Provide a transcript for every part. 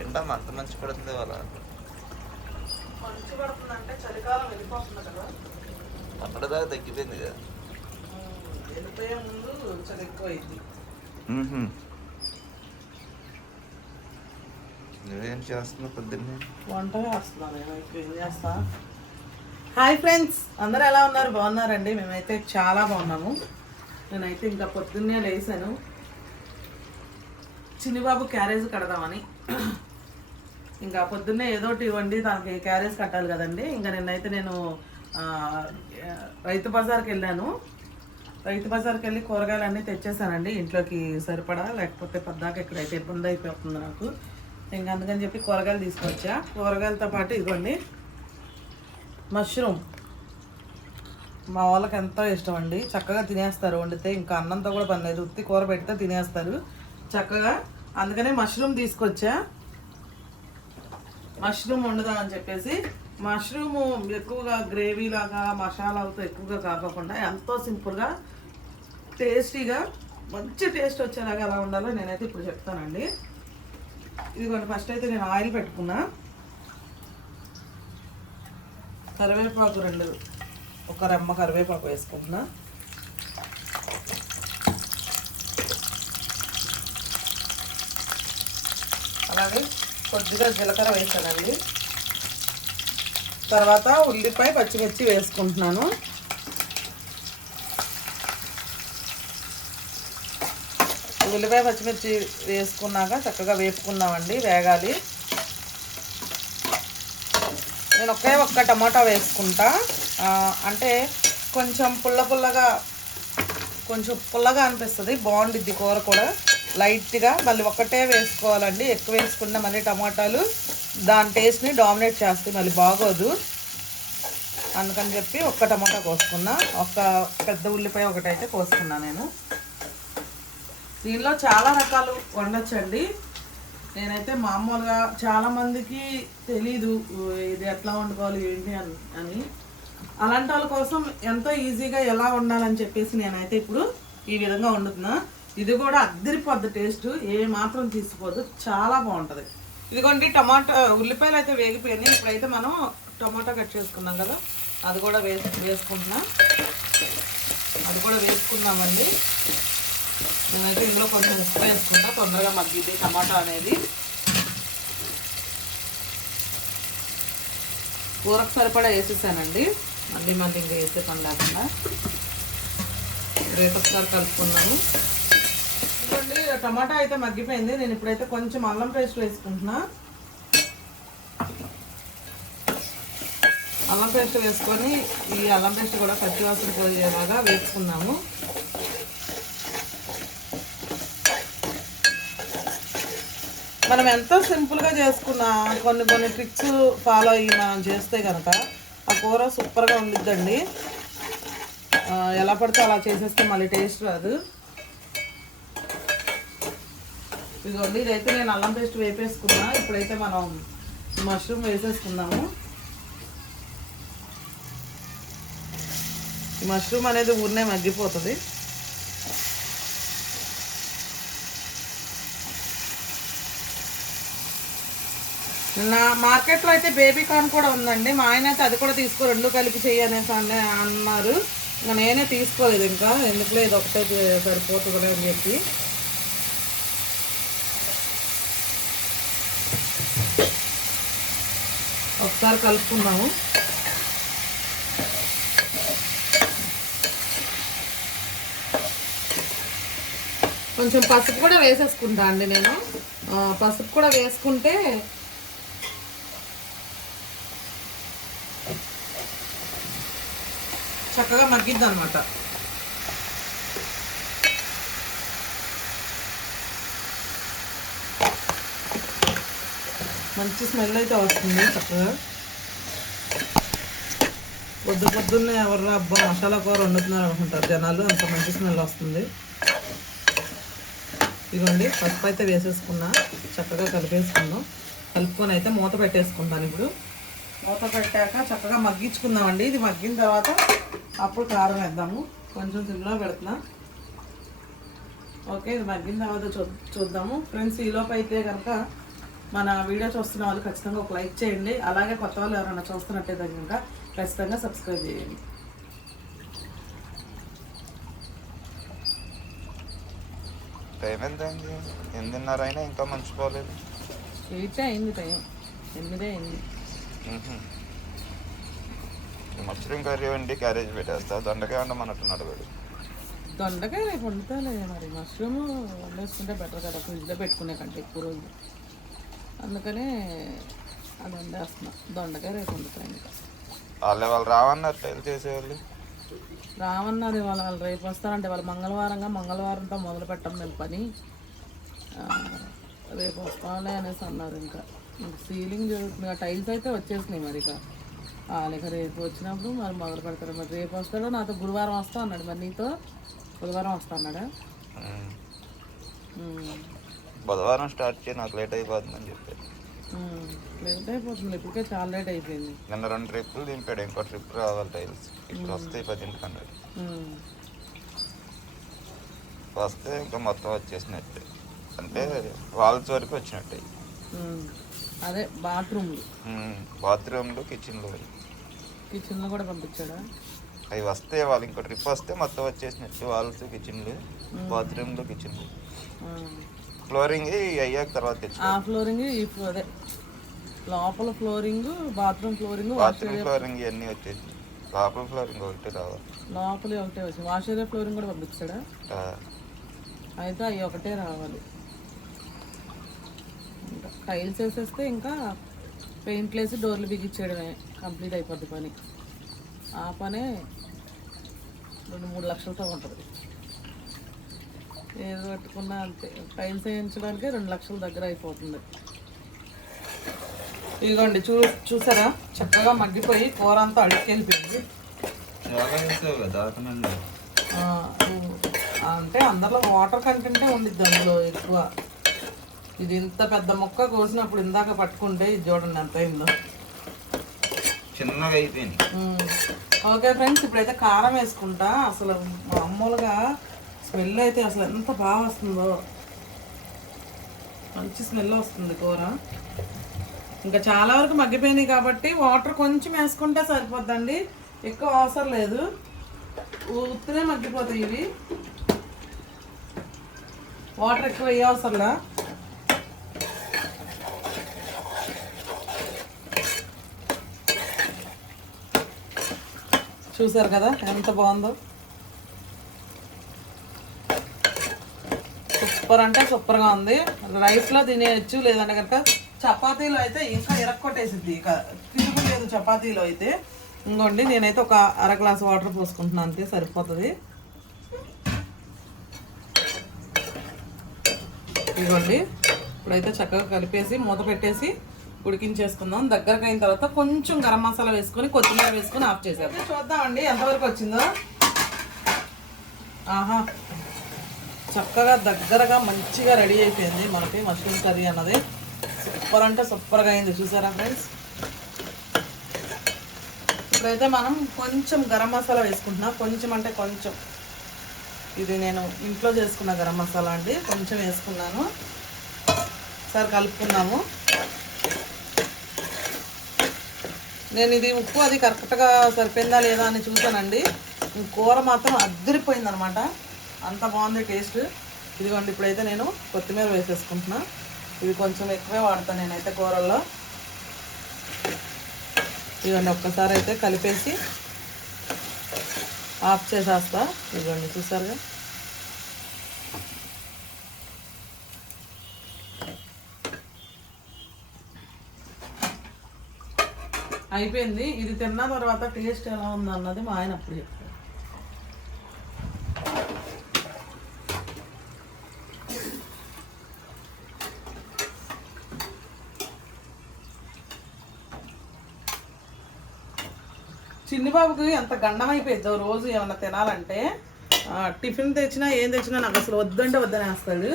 ఏంటమ్మా అంత మంచి పడుతుంది వాళ్ళ మంచు పడుతుందంటే చలికాలం వెళ్ళిపోతుంది కదా. అక్కడ దాకా తగ్గిపోయింది కదా. వెళ్ళిపోయే ముందు చలి ఎక్కువ అయింది మ్మ్హ్మ్. నువ్వేం చేస్తున్నావు పొద్దున్నే? వంట చేస్తున్నాను నేను. ఏం చేస్తా? హాయ్ ఫ్రెండ్స్ అందరూ ఎలా ఉన్నారు? బాగున్నారండి? మేమైతే చాలా బాగున్నాము. నేనైతే ఇంకా పొద్దున్నే లేసాను. చిన్నిబాబు క్యారేజ్ కడదామని. ఇంకా పొద్దున్నే ఏదో ఒకటి ఇవ్వండి దానికి క్యారేజ్ కట్టాలి కదండి. ఇంకా నిన్నైతే నేను రైతు బజార్కి వెళ్ళాను. రైతు బజార్కి వెళ్ళి కూరగాయలు అన్నీ తెచ్చేసానండి. ఇంట్లోకి సరిపడా లేకపోతే పద్దాక ఇక్కడైతే ఇబ్బంది అయిపోతుంది నాకు. ఇంకా అందుకని చెప్పి కూరగాయలు తీసుకొచ్చా. కూరగాయలతో పాటు ఇదిగోండి మష్రూమ్. మా వాళ్ళకి ఎంతో ఇష్టం అండి. చక్కగా తినేస్తారు. వండితే ఇంకా అన్నంతో కూడా పని లేదు. ఉత్తి కూర పెడితే తినేస్తారు. చక్కగా అందుకనే మష్రూమ్ తీసుకొచ్చా. మష్రూమ్ వండుదామని చెప్పేసి మష్రూమ్ ఎక్కువగా గ్రేవీ లాగా మసాలాలతో ఎక్కువగా కాకుండా ఎంతో సింపుల్గా టేస్టీగా మంచి టేస్ట్ వచ్చేలాగా ఎలా ఉండాలో నేనైతే ఇప్పుడు చెప్తానండి. ఇదిగోండి ఫస్ట్ అయితే నేను ఆయిల్ పెట్టుకున్నా. కరివేపాకు రెండు ఒక రెమ్మ కరివేపాకు వేసుకుంటున్నా అలాగే కొద్దిగా జీలకర్ర వేసానండి. తర్వాత ఉల్లిపాయ పచ్చిమిర్చి వేసుకుంటున్నాను. ఉల్లిపాయ పచ్చిమిర్చి వేసుకున్నాక చక్కగా వేపుకున్నామండి వేగాలి. నేను ఒకే ఒక్క టమాటా వేసుకుంటా. అంటే కొంచెం పుల్ల పుల్లగా కొంచెం పుల్లగా అనిపిస్తుంది బాగుండిద్ది కూర కూడా. లైట్గా మళ్ళీ ఒక్కటే వేసుకోవాలండి. ఎక్కువ వేసుకున్న మళ్ళీ టమాటాలు. దాని టేస్ట్ని డామినేట్ చేస్తాయి మళ్ళీ బాగోదు. అందుకని చెప్పి ఒక్క టమాటా కోసుకున్నా. ఒక పెద్ద ఉల్లిపాయ ఒకటైతే కోసుకున్నా నేను. దీనిలో చాలా రకాలు వండొచ్చండి. నేనైతే మామూలుగా చాలామందికి తెలీదు ఇది ఎట్లా వండుకోవాలి ఏంటి అని అని. అలాంటి వాళ్ళ కోసం ఎంతో ఈజీగా ఎలా వండాలని చెప్పేసి నేనైతే ఇప్పుడు ఈ విధంగా వండుతున్నా. ఇది కూడా అద్దరిపోద్ది టేస్ట్ ఏ మాత్రం తీసిపోదు చాలా బాగుంటుంది. ఇదిగోండి టమాటా ఉల్లిపాయలు అయితే వేగిపోయినాయి. ఇప్పుడైతే మనం టమాటా కట్ చేసుకున్నాం కదా అది కూడా వేసు వేసుకుంటున్నాం. అది కూడా వేసుకున్నామండి నేనైతే ఇందులో కొంచెం ఉప్పు వేసుకుంటా. తొందరగా మగ్గిద్ది టమాటా అనేది. కూరకు సరిపడా వేసేసానండి. మళ్ళీ మళ్ళీ ఇంకా వేసే పని లేకుండా. రేపు ఒకసారి కలుపుకున్నాను చూడండి టమాటా అయితే మగ్గిపోయింది. నేను ఇప్పుడైతే కొంచెం అల్లం పేస్ట్ వేసుకుంటున్నా. అల్లం పేస్ట్ వేసుకొని ఈ అల్లం పేస్ట్ కూడా పచ్చివాసన పోయేలాగా వేసుకున్నాము. మనం ఎంతో సింపుల్గా చేసుకున్న కొన్ని కొన్ని ట్రిక్స్ ఫాలో అయ్యి మనం చేస్తే కనుక ఆ కూర సూపర్గా ఉండిద్దండి. ఎలా పడితే అలా చేసేస్తే మళ్ళీ టేస్ట్ రాదు. ఇదిగోండి ఇదైతే నేను అల్లం పేస్ట్ వేపేసుకున్నా. ఇప్పుడైతే మనం మష్రూమ్ వేసేసుకుందాము. మష్రూమ్ అనేది ఊరినే మగ్గిపోతుంది. నా మార్కెట్లో అయితే బేబీ కార్న్ కూడా ఉందండి. మా ఆయన అయితే అది కూడా తీసుకో రెండు కలిపి చెయ్యి అనేసి అన్న అన్నారు. నేనే తీసుకోలేదు ఇంకా. ఎందుకులే ఇది ఒకటే చే- సరిపోతుంది అని చెప్పి. ఒకసారి కలుపుకున్నాము కొంచెం పసుపు కూడా వేసేసుకుంటా అండి నేను. పసుపు కూడా వేసుకుంటే చక్కగా మగ్గిద్ది అనమాట మంచి స్మెల్ అయితే వస్తుంది. చక్కగా. పొద్దు పొద్దున్నే ఎవరు అబ్బా మసాలా కూర వండుతున్నారు అనుకుంటారు జనాలు. అంత మంచి స్మెల్ వస్తుంది. ఇదిగోండి పసుపు అయితే వేసేసుకున్నా. చక్కగా కలిపేసుకున్నాం కలుపుకొని అయితే మూత పెట్టేసుకుంటాను ఇప్పుడు. మూత పెట్టాక చక్కగా మగ్గించుకుందామండి. ఇది మగ్గిన తర్వాత అప్పుడు కారం వేద్దాము. కొంచెం సిమ్లో పెడుతున్నా. ఓకే ఇది మగ్గిన తర్వాత చూ చూద్దాము. ఫ్రెండ్స్ ఈలోపు అయితే కనుక మన వీడియో చూస్తున్న వాళ్ళు ఖచ్చితంగా ఒక లైక్ చేయండి. అలాగే కొత్త వాళ్ళు ఎవరైనా చూస్తున్నట్టయితే కనుక ఖచ్చితంగా సబ్స్క్రైబ్ చేయండి. టైం ఎంత అయింది ఎనిమిదిన్నర అయినా? ఇంకా మర్చిపోలేదు. ఎయిట్ అయింది టైం. ఎనిమిదే అయింది. మష్రూమ్ కర్రీ వండి క్యారేజ్ పెట్టేస్తా. దొండకాయ వండమన్నట్టున్నాడు వాడు. దొండకాయ రేపు వండుతాలే మరి. మష్రూమ్ వండేసుకుంటే బెటర్ కదా. ఫ్రిడ్జ్లో పెట్టుకునే కంటే ఎక్కువ రోజులు. అందుకనే అది వండేస్తున్నా. దొండకాయ రేపు వండుతాను ఇంకా. వాళ్ళే వాళ్ళు రావన్నారు టైల్ చేసేవాళ్ళు? రామన్నారు ఇవాళ వాళ్ళు రేపు వస్తారంటే వాళ్ళు మంగళవారంగా మంగళవారంతో మొదలు పెట్టం మేము పని. రేపు వస్తాంలే అనేసి అన్నారు ఇంకా. ఇంకా సీలింగ్ జరుగుతుంది. టైల్స్ అయితే వచ్చేసినాయి మరి ఇక. రేపు వచ్చినప్పుడు మరి మొదలు పెడతారు. మరి రేపు వస్తాడో నాతో గురువారం వస్తా అన్నాడు మరి నీతో? బుధవారం వస్తా అన్నాడా. బుధవారం స్టార్ట్ చేయి నాకు లేట్ అయిపోతుందని చెప్పాడు ఉమ్. లేట్ అయిపోతుంది ఇప్పటికే చాలా లేట్ అయిపోయింది. నిన్న రెండు ట్రిప్పులు దింపాడు ఇంకో ట్రిప్ రావాలి టైల్స్. ఇప్పుడు వస్తాయి పదింటికి అన్నాడు. వస్తే ఇంకా మొత్తం వచ్చేసినట్టే. అంటే వాల్స్ వరకు వచ్చినట్టే. అదే బాత్రూమ్లు. బాత్రూమ్లు కిచెన్లు. కిచెన్లో కూడా పంపించాడా? అవి వస్తే వాళ్ళు ఇంకో ట్రిప్ వస్తే మొత్తం వచ్చేసినట్టు. వాల్స్ కిచెన్లు బాత్రూమ్లు కిచెన్లు. ఫ్లోరింగ్ అయ్యాక తర్వాత ఆ ఫ్లోరింగ్ అదే. లోపల flooring bathroom flooring wash bathroom flooring ఇవన్నీ వచ్చేసి లోపల ఫ్లోరింగ్ ఒకటి రావాలి. లోపల ఒకటే వచ్చింది. వాష్ ఏరియా ఫ్లోరింగ్ కూడా పంపించాడా? అయితే అవి ఒకటే రావాలి. ఇంకా టైల్స్ వేసేస్తే ఇంకా పెయింట్లు వేసి డోర్లు బిగించేయడమే. కంప్లీట్ అయిపోద్ది పని. ఆ పనే రెండు మూడు లక్షలతో ఉంటుంది. ఏది పెట్టుకున్నా అంతే. టైల్స్ వేయించడానికి రెండు లక్షల దగ్గర అయిపోతుంది. ఇదిగోండి చూ చూసారా? చక్కగా మగ్గిపోయి కూర అంతా అడుక్కెళ్ళిపోయింది. అంటే అందరిలో వాటర్ కంటెంటే ఉండిద్ది అందులో ఎక్కువ. ఇది ఇంత పెద్ద మొక్క కోసినప్పుడు ఇందాక పట్టుకుంటే ఇది చూడండి ఎంత అయిందో. చిన్నగా అయిపోయింది. ఓకే ఫ్రెండ్స్ ఇప్పుడైతే కారం వేసుకుంటా. అసలు మామూలుగా స్మెల్ అయితే అసలు ఎంత బాగా వస్తుందో. మంచి స్మెల్ వస్తుంది కూర. ఇంకా చాలా వరకు మగ్గిపోయినాయి కాబట్టి వాటర్ కొంచెం వేసుకుంటే సరిపోద్దండి. ఎక్కువ అవసరం లేదు. ఉత్తినే మగ్గిపోతాయి ఇవి. వాటర్ ఎక్కువ వేయ అవసరంలా చూసారు కదా ఎంత బాగుందో? సూపర్ అంటే సూపర్గా ఉంది. రైస్లో తినేయచ్చు లేదంటే కనుక చపాతీలో అయితే ఇంకా ఇరక్కొట్టేసిద్ది ఇక తిరుగు లేదు చపాతీలో అయితే. ఇంకోండి నేనైతే ఒక అర గ్లాస్ వాటర్ పోసుకుంటున్నాను అంతే సరిపోతుంది. ఇదిగోండి ఇప్పుడైతే చక్కగా కలిపేసి మూత పెట్టేసి ఉడికించేసుకుందాం. దగ్గరకు అయిన తర్వాత కొంచెం గరం మసాలా వేసుకొని కొత్తిమీర వేసుకొని ఆఫ్ చేసేద్దాం. చూద్దామండి ఎంతవరకు వచ్చిందో. ఆహా చక్కగా దగ్గరగా మంచిగా రెడీ అయిపోయింది మనకి మష్రూమ్ కర్రీ అన్నది. సూపర్ అంటే సూపర్గా అయింది చూసారా ఫ్రెండ్స్ ఇప్పుడైతే మనం కొంచెం గరం మసాలా వేసుకుంటున్నాం. కొంచెం అంటే కొంచెం. ఇది నేను ఇంట్లో చేసుకున్న గరం మసాలా అండి కొంచెం వేసుకున్నాను. సార్ కలుపుకున్నాము నేను ఇది ఉప్పు అది కరెక్ట్గా సరిపోయిందా లేదా అని చూసానండి కూర మాత్రం అద్దరిపోయింది అనమాట అంత బాగుంది టేస్ట్. ఇదిగోండి ఇప్పుడైతే నేను కొత్తిమీర వేసేసుకుంటున్నా. ఇది కొంచెం ఎక్కువే వాడతాను నేనైతే కూరల్లో. ఇదిగోండి ఒక్కసారి అయితే కలిపేసి ఆఫ్ చేసేస్తా. ఇదిగోండి చూసారుగా? అయిపోయింది. ఇది తిన్న తర్వాత టేస్ట్ ఎలా ఉంది అన్నది మా ఆయన అప్పుడు చెప్తారు చిన్నిబాబుకి ఎంత గండం రోజు ఏమన్నా తినాలంటే టిఫిన్ తెచ్చినా ఏం తెచ్చినా నాకు అసలు వద్దంటే వద్దనేస్తాడు.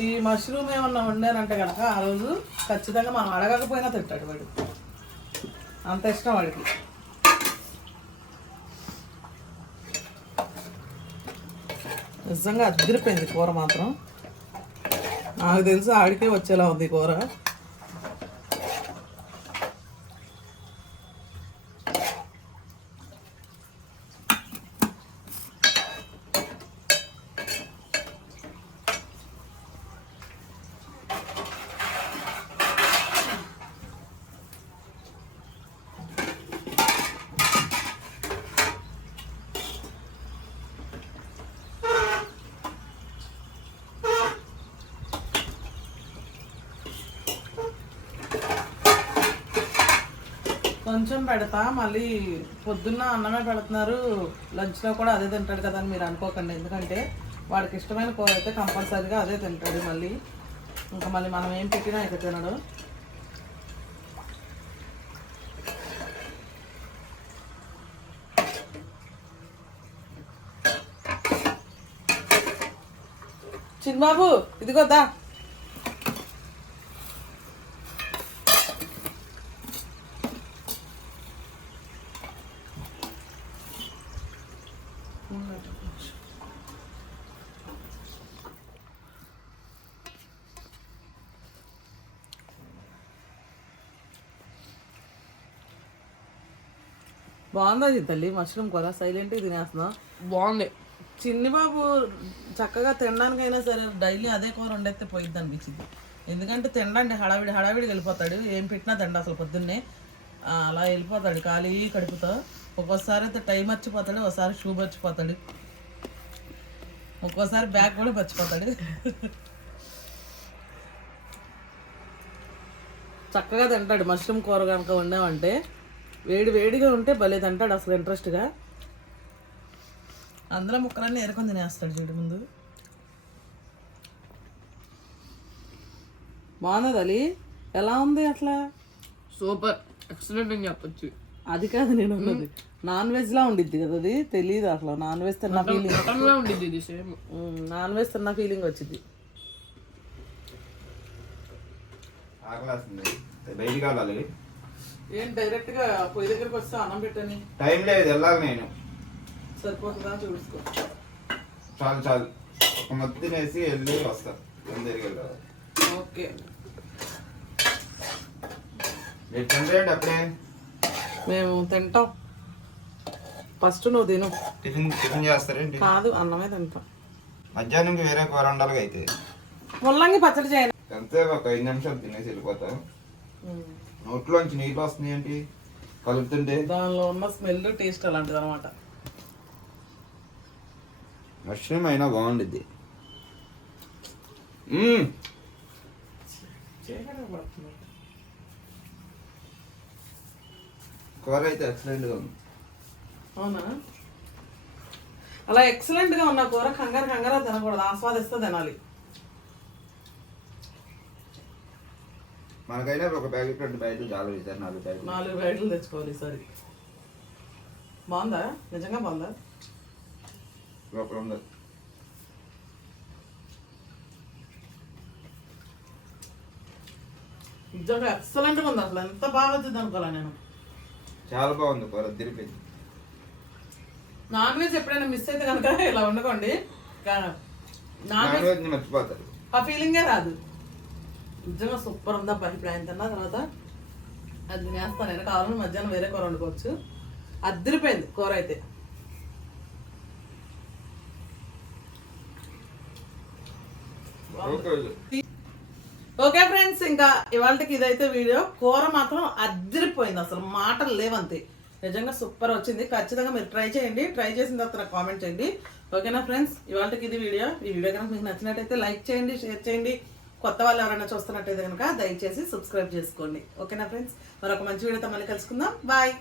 ఈ మష్రూమ్ ఏమన్నా వండారంటే కనుక ఆ రోజు ఖచ్చితంగా మనం అడగకపోయినా తింటాడు వాడు. అంత ఇష్టం వాడికి. నిజంగా అదిరిపోయింది కూర మాత్రం. నాకు తెలిసి ఆడికే వచ్చేలా ఉంది కూర. కొంచెం పెడతా మళ్ళీ పొద్దున్న అన్నమే పెడుతున్నారు. లంచ్లో కూడా అదే తింటాడు కదా అని మీరు అనుకోకండి. ఎందుకంటే వాడికి ఇష్టమైన కూర అయితే కంపల్సరీగా అదే తింటాడు మళ్ళీ. ఇంకా మళ్ళీ మనం ఏం పెట్టినా ఇక తినడు. చిన్నబాబు ఇదిగోద్దా బాగుందా ఇది తల్లి మష్రూమ్ కూర సైలెంట్గా తినేస్తున్నా. బాగుంది. చిన్ని బాబు చక్కగా తినడానికైనా సరే డైలీ అదే కూర వండేస్తే పోయిద్ది అనిపించింది. ఎందుకంటే తినడానికి హడావిడి హడావిడి వెళ్ళిపోతాడు. ఏం పెట్టినా తిండ అసలు పొద్దున్నే. అలా వెళ్ళిపోతాడు ఖాళీ కడుపుతో. ఒక్కోసారి అయితే టైం మర్చిపోతాడు ఒకసారి షూ మర్చిపోతాడు. ఒక్కోసారి బ్యాగ్ కూడా మర్చిపోతాడు. చక్కగా తింటాడు మష్రూమ్ కూర కనుక వండామంటే. వేడి వేడిగా ఉంటే భలే తింటాడు అసలు ఇంట్రెస్ట్గా. అందులో ముక్కలన్నీ ఏరుకొని తినేస్తాడు చూడు ముందు. బాగున్నది అలి? ఎలా ఉంది అట్లా? సూపర్. ఎక్సలెంట్ అని చెప్పొచ్చు. అది కాదు నేను ఉన్నది నాన్ వెజ్ లా ఉండిద్ది కదా అది? తెలియదు అట్లా నాన్ వెజ్ తిన్న ఫీలింగ్ ఉండిద్ది ఇది సేమ్. నాన్ వెజ్ తిన్న ఫీలింగ్ వచ్చింది. బయటికి వెళ్ళాలి ఏం డైరెక్ట్గా పొయ్యి దగ్గరికి వస్తే అన్నం పెట్టని? టైం లేదు వెళ్ళాలి నేను. సరిపోతుందా చూసుకో. చాలు చాలు. ఒక మత్తు తినేసి వెళ్ళి వస్తా. అందరికి వెళ్ళాలి. ఓకే. రేపు తినరేంటి అప్పుడే? మేము తింటాం. ఫస్ట్ నువ్వు తిను. టిఫిన్ టిఫిన్ చేస్తారేంటి? కాదు అన్నమే తింటాం. మధ్యాహ్నంకి వేరే కూర ఉండాలి అయితే. ముల్లంగి పచ్చడి చేయను ఎంతసేపు ఒక ఐదు నిమిషాలు తినేసి వెళ్ళిపోతాం. నోట్లోంచి నీళ్ళు వస్తున్నాయి ఏంటి? కలుపుతుంటే? దానిలో ఉన్న స్మెల్ టేస్ట్ అలాంటిది అనమాట మష్రూమ్ అయినా బాగుండిద్ది. కూర అయితే ఎక్సలెంట్గా ఉంది. అవునా? అలా ఎక్సలెంట్గా ఉన్న కూర కంగారు కంగారు తినకూడదు. ఆస్వాదిస్తే తినాలి. మనకైనా ఒక ప్యాకెట్ రెండు ప్యాకెట్లు చాలా వేసారు నాలుగు ప్యాకెట్లు నాలుగు బయటలు తెచ్చుకోవాలి ఈసారి బాగుందా? నిజంగా బాగుందా? లోపల ఉంది. నిజంగా ఎక్సలెంట్గా ఉంది అసలు. ఎంత బాగా వచ్చింది అనుకోలే నేను. చాలా బాగుంది కూర తిరిపింది నాన్ వెజ్ ఎప్పుడైనా మిస్ అయితే కనుక ఇలా వండుకోండి. నాన్ వెజ్ మర్చిపోతారు. ఆ ఫీలింగే రాదు. నిజంగా సూపర్ ఉందా ఇప్పుడు ఆయన తిన్న తర్వాత? అది తినేస్తాను నేను కావాలని మధ్యాహ్నం వేరే కూర వండుకోవచ్చు. అద్దరిపోయింది కూర అయితే. ఓకే ఓకే ఫ్రెండ్స్ ఇంకా ఇవాళకి ఇదైతే వీడియో. కూర మాత్రం అద్దరిపోయింది. అసలు మాటలు లేవంతే. నిజంగా సూపర్ వచ్చింది. ఖచ్చితంగా మీరు ట్రై చేయండి. ట్రై చేసిన తర్వాత నాకు కామెంట్ చేయండి. ఓకేనా ఫ్రెండ్స్? ఇవాళకి ఇది వీడియో. ఈ వీడియో కనుక మీకు నచ్చినట్టయితే లైక్ చేయండి షేర్ చేయండి. కొత్త వాళ్ళు ఎవరైనా చూస్తున్నట్టయితే కనుక దయచేసి సబ్స్క్రైబ్ చేసుకోండి. ఓకేనా ఫ్రెండ్స్ మరొక మంచి వీడియోతో మళ్ళీ కలుసుకుందాం. బాయ్